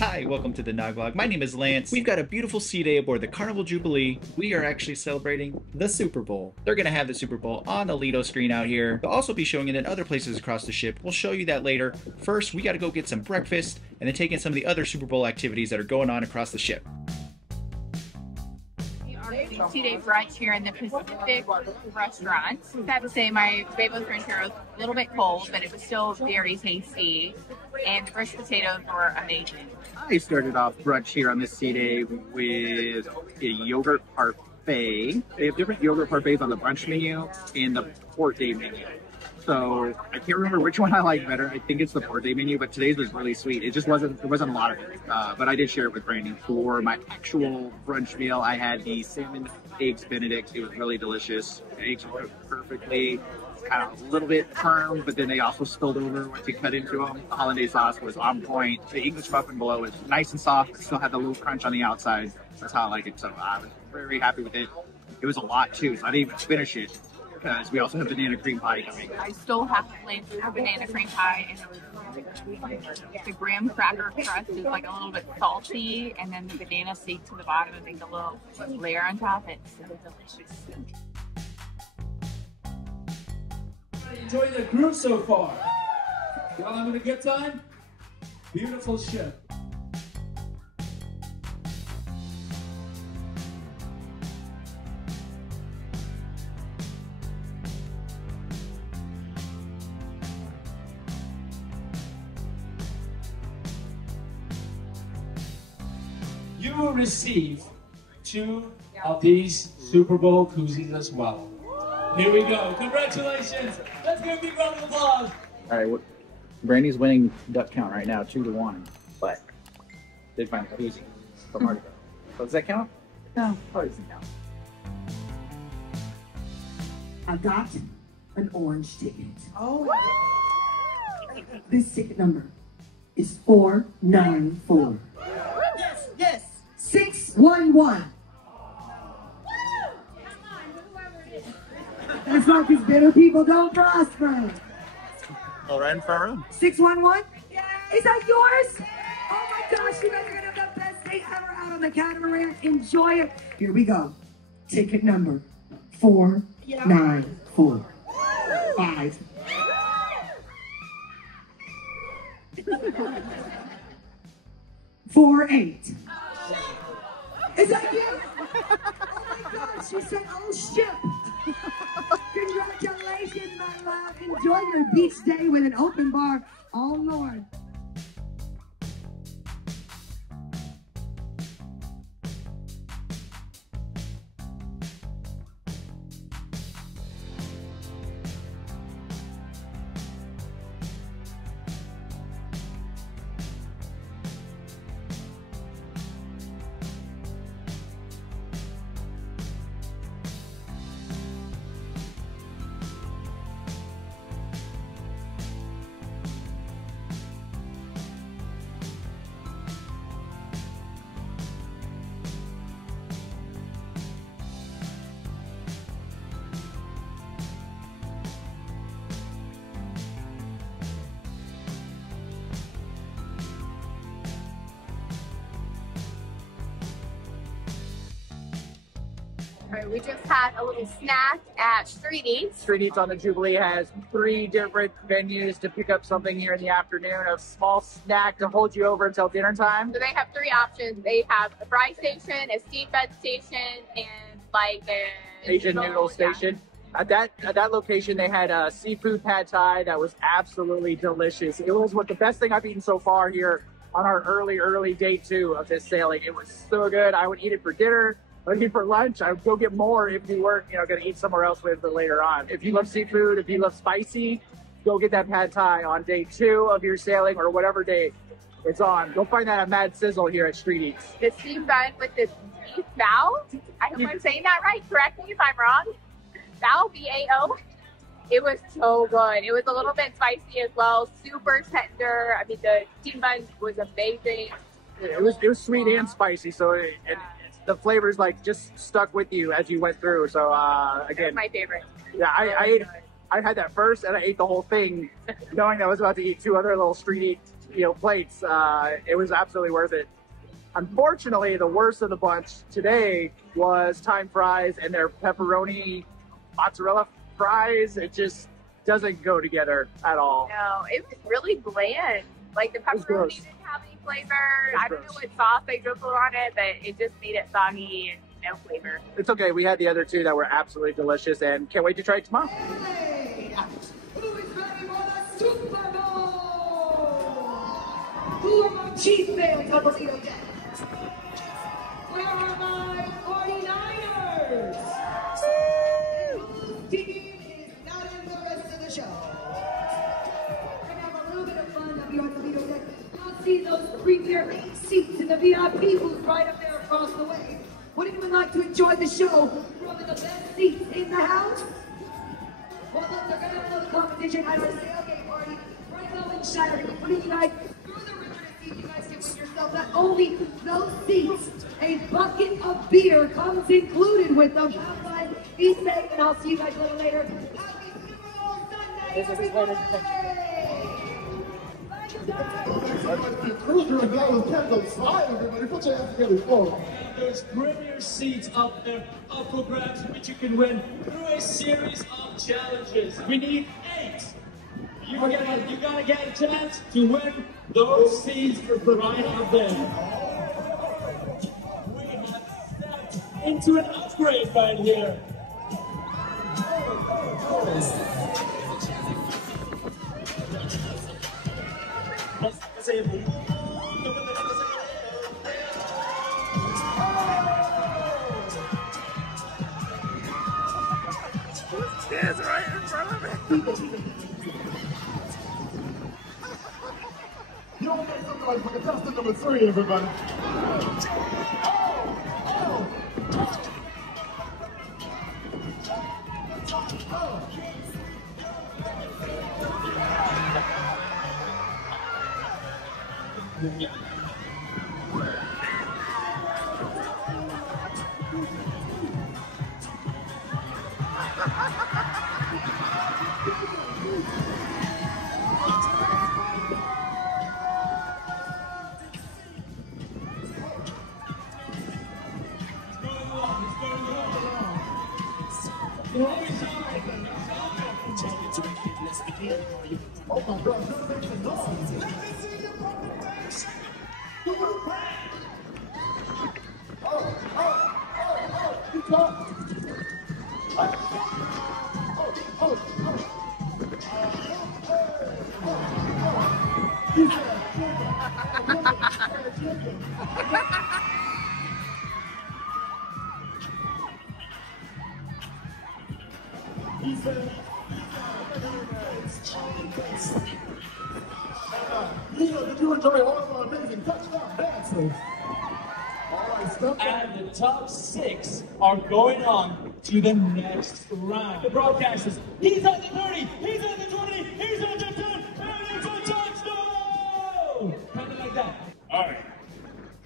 Hi, welcome to the Nog Vlog. My name is Lance. We've got a beautiful sea day aboard the Carnival Jubilee. We are actually celebrating the Super Bowl. They're gonna have the Super Bowl on the Lido screen out here. They'll also be showing it in other places across the ship. We'll show you that later. First, we gotta go get some breakfast and then take in some of the other Super Bowl activities that are going on across the ship. Two-day brunch here in the Pacific restaurant. I have to say my favorite french here was a little bit cold, but it was still very tasty. And the mashed potatoes were amazing. I started off brunch here on this sea day with a yogurt parfait. They have different yogurt parfaits on the brunch menu and the port day menu. So I can't remember which one I like better. I think it's the port day menu, but today's was really sweet. It just wasn't, there wasn't a lot of it. But I did share it with Brandy. For my actual brunch meal, I had the salmon eggs Benedict. It was really delicious. The eggs were cooked perfectly. Kind of a little bit firm, but then they also spilled over once you cut into them. The hollandaise sauce was on point. The English muffin below was nice and soft, but still had the little crunch on the outside. That's how I like it. So I was very happy with it. It was a lot too, so I didn't even finish it because we also have banana cream pie coming. I still have to play for banana cream pie, and the graham cracker crust is like a little bit salty, and then the banana steak to the bottom and make a little layer on top. It's so delicious. Enjoying the cruise so far? Y'all having a good time? Beautiful ship. You will receive 2 of these Super Bowl koozies as well. Here we go. Congratulations. Let's give a big round of applause. All right, Brandy's winning duck count right now, 2-1, but did find a koozie from Mardi Gras. So does that count? No, probably doesn't count. I got an orange ticket. Oh. This ticket number is 494. Yes, yes. 611. That's not because bitter people don't prosper. All right in front room. 611? Is that yours? Oh my gosh, you guys are going to have the best day ever out on the catamaran. Enjoy it. Here we go. Ticket number 494. 5. Four, 8. Is that you? Oh my gosh, she said, oh shit. Congratulations, my love. Enjoy your beach day with an open bar. Oh, Lord. All right, we just had a little snack at Street Eats. Street Eats on the Jubilee has 3 different venues to pick up something here in the afternoon, a small snack to hold you over until dinner time. So they have 3 options. They have a fry station, a steamed veg station, and like an Asian noodle station. At that location, they had a seafood pad thai that was absolutely delicious. It was the best thing I've eaten so far here on our early day 2 of this sailing. It was so good. I would eat it for dinner. I would eat for lunch. I would go get more if you weren't, going to eat somewhere else with it later on. If you love seafood, if you love spicy, go get that pad thai on day 2 of your sailing or whatever day it's on. Go find that at Mad Sizzle here at Street Eats. The steamed bun with the beef bao. I hope I'm saying that right. Correct me if I'm wrong. Bao, B-A-O. It was so good. It was a little bit spicy as well. Super tender. I mean, the steamed bun was amazing. It was sweet and spicy, so the flavors like just stuck with you as you went through. So again, that's my favorite. Yeah, I had that first and I ate the whole thing, knowing that I was about to eat 2 other little street plates. It was absolutely worth it. Unfortunately, the worst of the bunch today was Time Fries and their pepperoni mozzarella fries. It just doesn't go together at all. No, it was really bland. Like the pepperoni didn't have any flavor. I don't know what sauce they drizzled on it, but it just made it soggy and no flavor. It's okay. We had the other two that were absolutely delicious and can't wait to try it tomorrow. Hey, who is ready for the Super Bowl? Who are my Chiefs fans on the Lido deck? Where are my 49ers? Whose team is not in the rest of the show? We're gonna have a little bit of fun up here on the Lido deck. You'll see those premier seats in the VIP booth right up there across the way. Would anyone like to enjoy the show from the best seats in the house? Well, look, they're going to have another competition at our tailgate party right now in Saturday. We're putting you guys through the river to see if you guys can win yourself not only those seats, a bucket of beer comes included with them. Have fun, be safe, and I'll see you guys a little later. Happy Super Bowl Sunday, everybody! There's premier seats up there up for grabs, which you can win through a series of challenges. We need 8. You gotta get a chance to win those seats right up there. We have stepped into an upgrade right here. It's right in front of me. You don't make something like contestant number 3, everybody. Oh my God, you're making noise. Let me see your puppet dance. You want to pray? You talk. He said, Leo, did you enjoy all of our amazing touchdown dances? All right, step back. And the top 6 are going on to the next round. The broadcasters, he's on the 30, he's on the 20, he's on the 10, and it's a touchdown! Kind of like that. All right,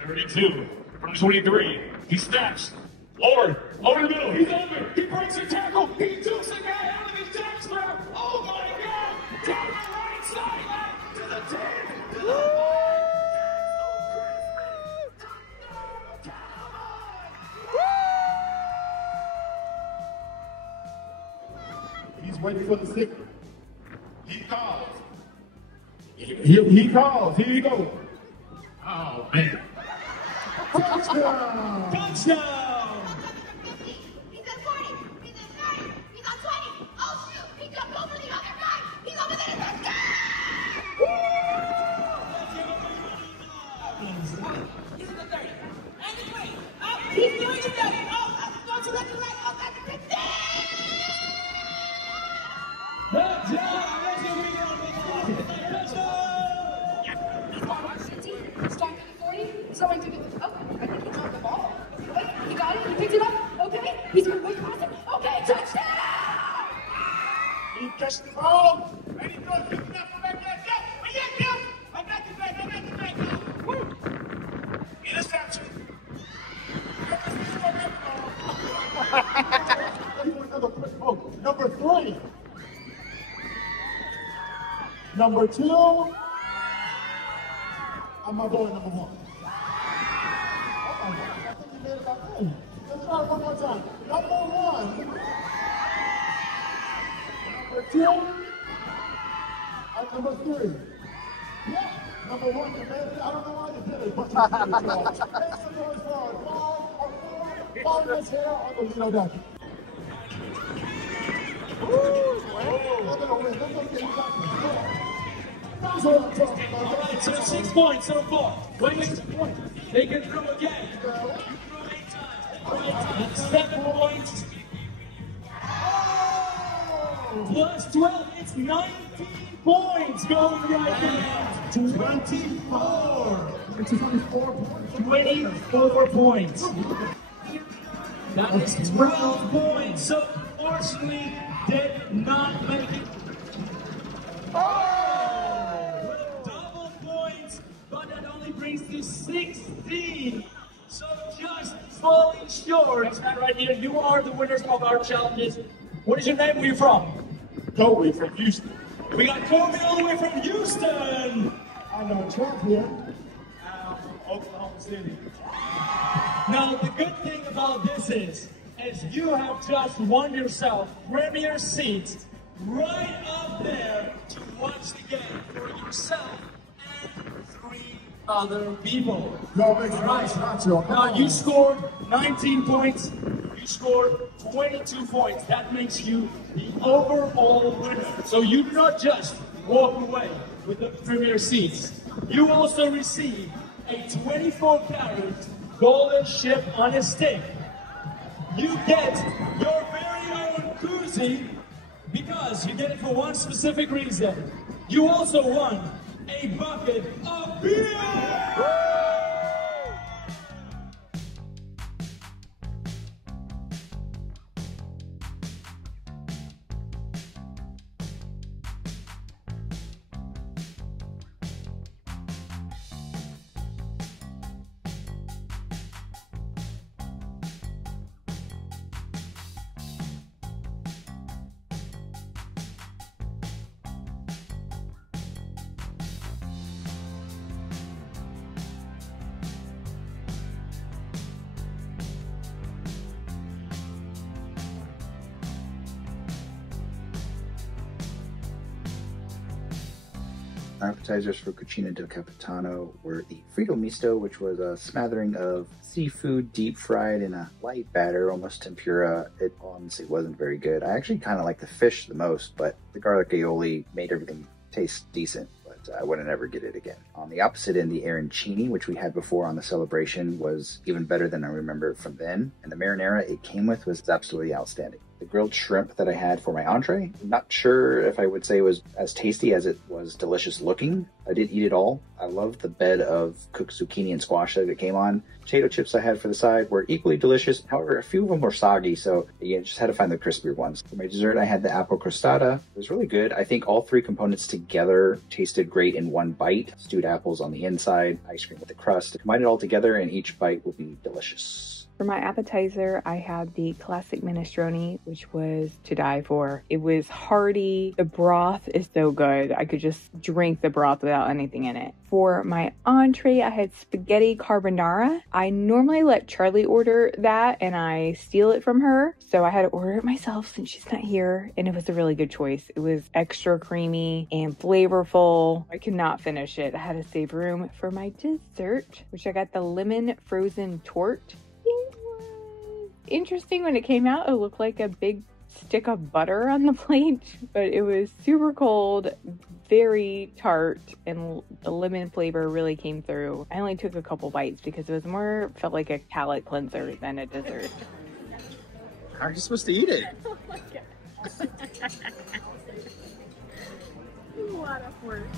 32 from 23. He snaps. Lord, over the middle. He's under. He breaks a tackle. He jukes a guy out of his jack strap. Oh my God! Down the right sideline to the 10. To the 5. He's waiting for the signal. He calls. He calls. Here you go. Oh man. Touchdown! Touchdown! He's at 40. He's at 30. He's on 20. Oh shoot! He jumped over the other guy. He's over there. Touchdown! He's at the 30. And the 20. Oh, he's doing the 30. Oh, go to left to right. Oh, that's the 50. Touchdown! Let's go bring it on. Touchdown! Starting at the 40. Going to the... Oh, I think he dropped the ball. Wait, he got it. He picked it up. Okay. He's going to wait past it. Okay, touchdown! He catches the ball. And he goes picking up from back there. Go! Go! I got the back. Woo! Interception. Number 3. Number 2. I'm my boy number 1. Oh my God, I think you made it about 10. Let's try it one more time. Number 1. Number 2. And number 3. Yeah, number 1, you made it. I don't know why you did it, but you did it. Make some noise for Paul is here on the Lido deck. Alright, so 6 points so far. Wait, they can throw again. Alright, 7 points. Plus 12, it's 19 points going right now. 24. 24 points. That is 12 points, so unfortunately did not make it. With double points, but that only brings to 16. So just falling short. Next man right here, you are the winners of our challenges. What is your name? Where are you from? Kobe from Houston. We got Kobe all the way from Houston. I'm a champion. From Oklahoma City. Now, the good thing about this is you have just won yourself premier seats right up there to watch the game for yourself and 3 other people. Y'all make it All right. nice, not you. Now, you scored 19 points. You scored 22 points. That makes you the overall winner. So you do not just walk away with the premier seats. You also receive a 24-karat golden ship on a stick. You get your very own koozie because you get it for one specific reason. You also won a bucket of beer! Appetizers for Cucina del Capitano were the Frito Misto, which was a smattering of seafood deep fried in a light batter, almost tempura. It honestly wasn't very good. I actually kind of like the fish the most, but the garlic aioli made everything taste decent. I wouldn't ever get it again. On the opposite end, the arancini, which we had before on the celebration, was even better than I remember from then. And the marinara it came with was absolutely outstanding. The grilled shrimp that I had for my entree, I'm not sure if I would say it was as tasty as it was delicious looking. I did eat it all. I loved the bed of cooked zucchini and squash that it came on. Potato chips I had for the side were equally delicious. However, a few of them were soggy, so you just had to find the crispier ones. For my dessert, I had the apple crostata. It was really good. I think all 3 components together tasted great in one bite. Stewed apples on the inside, ice cream with the crust. Combine it all together and each bite will be delicious. For my appetizer, I had the classic minestrone, which was to die for. It was hearty. The broth is so good. I could just drink the broth without anything in it. For my entree, I had spaghetti carbonara. I normally let Charlie order that and I steal it from her. So I had to order it myself since she's not here. And it was a really good choice. It was extra creamy and flavorful. I could not finish it. I had to save room for my dessert, which I got the lemon frozen torte. It was interesting when it came out. It looked like a big stick of butter on the plate, but it was super cold, very tart, and the lemon flavor really came through. I only took a couple bites because it was more, felt like a palate cleanser than a dessert. How are you supposed to eat it? Oh my god. What a word.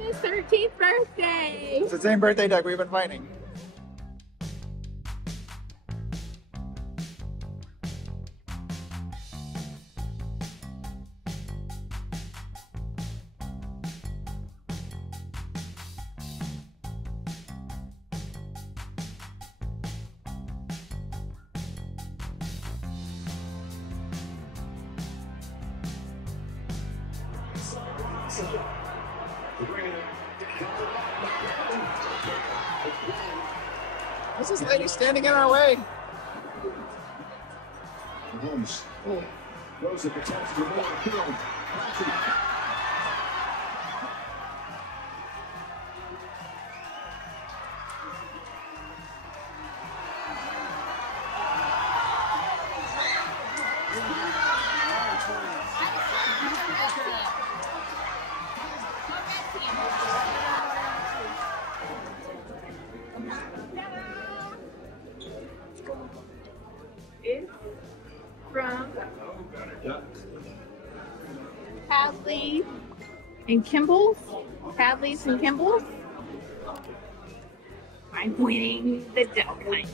His 13th birthday. It's the same birthday duck we've been fighting. What's this lady standing in our way? Holmes. Goes at the top of the ball. Field. It's from Hadley and Kimball's. Hadley's and Kimball's. I'm winning the Ducklings.